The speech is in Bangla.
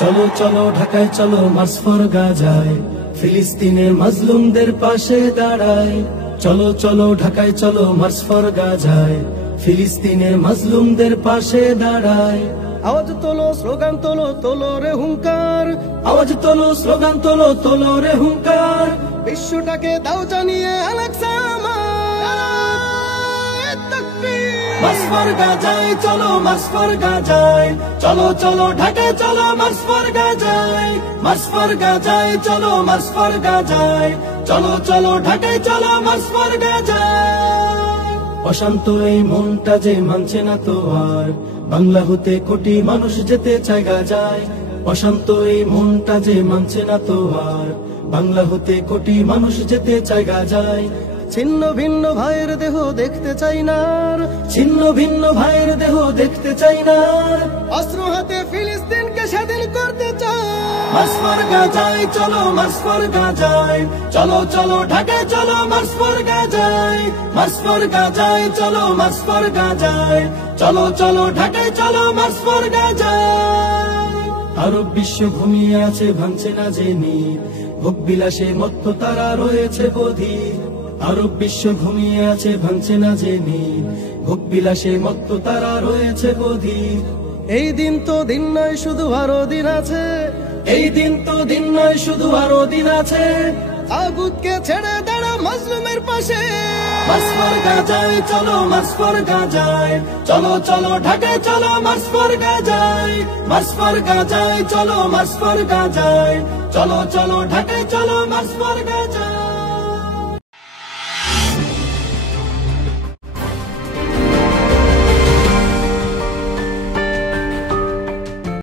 চলো চলো ঢাকায় চলো মার্চ ফর গাজায়, ফিলিস্তিনের মাজলুমদের পাশে দাঁড়ায়। চলো চলো ঢাকায় চলো মার্চ ফর গাজায়, ফিলিস্তিনের মাজলুমদের পাশে দাঁড়ায়। আওয়াজ তোলো, স্লোগান তোলো, তোলো রে হুঙ্কার। আওয়াজ তোলো, স্লোগান তোলো, তোলো রে হুঙ্কার। বিশ্বটাকে দাও জানিয়ে আলাকসা মার্চ ফর গাজায় চলো, মার্চ ফর গাজায়। চলো চলো ঢাকায় চলো মার্চ ফর গাজায়, মার্চ ফর গাজায় চলো, মার্চ ফর গাজায়। চলো চলো ঢাকায় চলো মার্চ ফর গাজায়। অশান্ত এই মনটা যে মানছে না তো আর, বাংলা হতে কোটি মানুষ যেতে চায় গাজায়। অশান্ত এই মনটা যে মানছে না তো আর, বাংলা হতে কোটি মানুষ যেতে চায় গাজায়। ছিন্ন ভিন্ন ভাইয়ের দেহ দেখতে চাই না, ছিন্ন ভিন্ন ভাইয়ের দেহ দেখতে চাই না। অস্ত্র হাতে ফিলিস্তিনকে স্বাধীন করতে চাই। মার্চ ফর গাজায় চলো, মার্চ ফর গাজায়। চলো চলো ঢাকায় চলো মার্চ ফর গাজায়, মার্চ ফর গাজায় চলো, মার্চ ফর গাজায়। চলো চলো ঢাকায় চলো মার্চ ফর গাজায়। আরব বিশ্ব ঘুমিয়ে আছে ভাঙছে না যে নীল, ভোগ বিলাসে মত্ত তারা রয়েছে বধির। আরব বিশ্ব ঘুমিয়ে আছে ভাঙছে না যে নীল, ভোগ বিলাসে মত্ত তারা রয়েছে বধির। এই দিন তো দিন নয়, শুধু আরো দিন আছে। এই দিন তো দিন নয়, শুধু আরো দিন আছে। তাগুতকে ছেড়ে দাঁড়া মাজলুমের পাশে। মার্চ ফর গাজায় চলো, মার্চ ফর গাজায়। চলো চলো ঢাকায় চলো মার্চ ফর গাজায়, মার্চ ফর গাজায় চলো, মার্চ ফর গাজায়। চলো চলো ঢাকায় চলো মার্চ ফর গাজায়।